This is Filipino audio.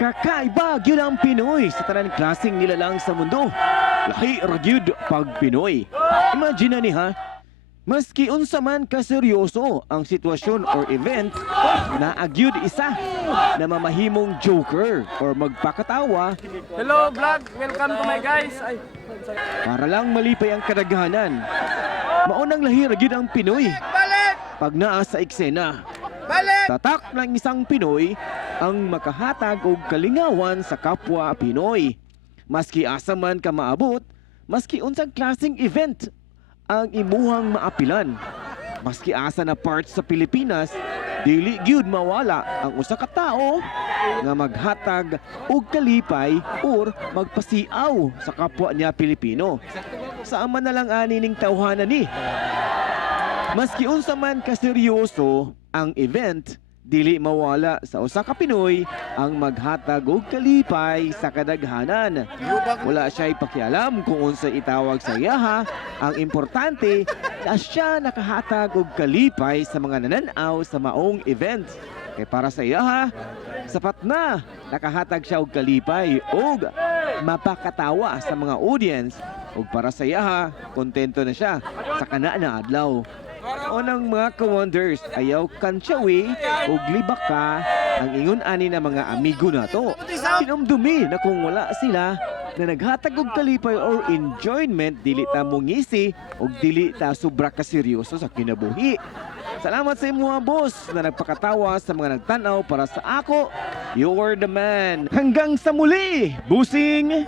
Kakaiba gyud ang Pinoy sa tanang klaseng nilalang sa mundo. Lahi ra gyud pag Pinoy. Imagine ni ha, maski unsa man kaseryoso ang sitwasyon or event, naagyud isa na mamahimong joker or magpakatawa Hello vlog, welcome to my guys. Ay, para lang malipay ang kadaghanan. Maunang lahi ra gyud ang Pinoy. Pag naa sa eksena, tatak ng isang Pinoy ang makahatag og kalingawan sa kapwa Pinoy. Maski asa man ka maabot, maski unsang klaseng event ang imuhang maapilan. Maski asa na part sa Pilipinas, dili gyud mawala ang usa ka tawo nga maghatag og kalipay or magpasiaw sa kapwa niya Pilipino. Sama na lang ani ning tawhanan ni. Maski unsa man kaseryoso ang event, dili mawala sa usa ka Pinoy ang maghatag og kalipay sa kadaghanan. Wala siya'y pakialam kung unsa itawag sa iyaha. Ang importante na siya nakahatag og kalipay sa mga nananaw sa maong event. Kay para sa iyaha, sapat na nakahatag siya og kalipay og mapakatawa sa mga audience. Ug para sa iyaha, kontento na siya sa kana na adlaw. O ng mga ka-wonders, ayaw kantsawi o libak ka ang ingon ani na mga amigo na to. Kinumdumi na kung wala sila na naghatag og kalipay or enjoyment, dili ta mungisi o dili ta sobra kaseryoso sa kinabuhi. Salamat sa imo boss na nagpakatawa sa mga nagtanaw para sa ako. You're the man. Hanggang sa muli, busing!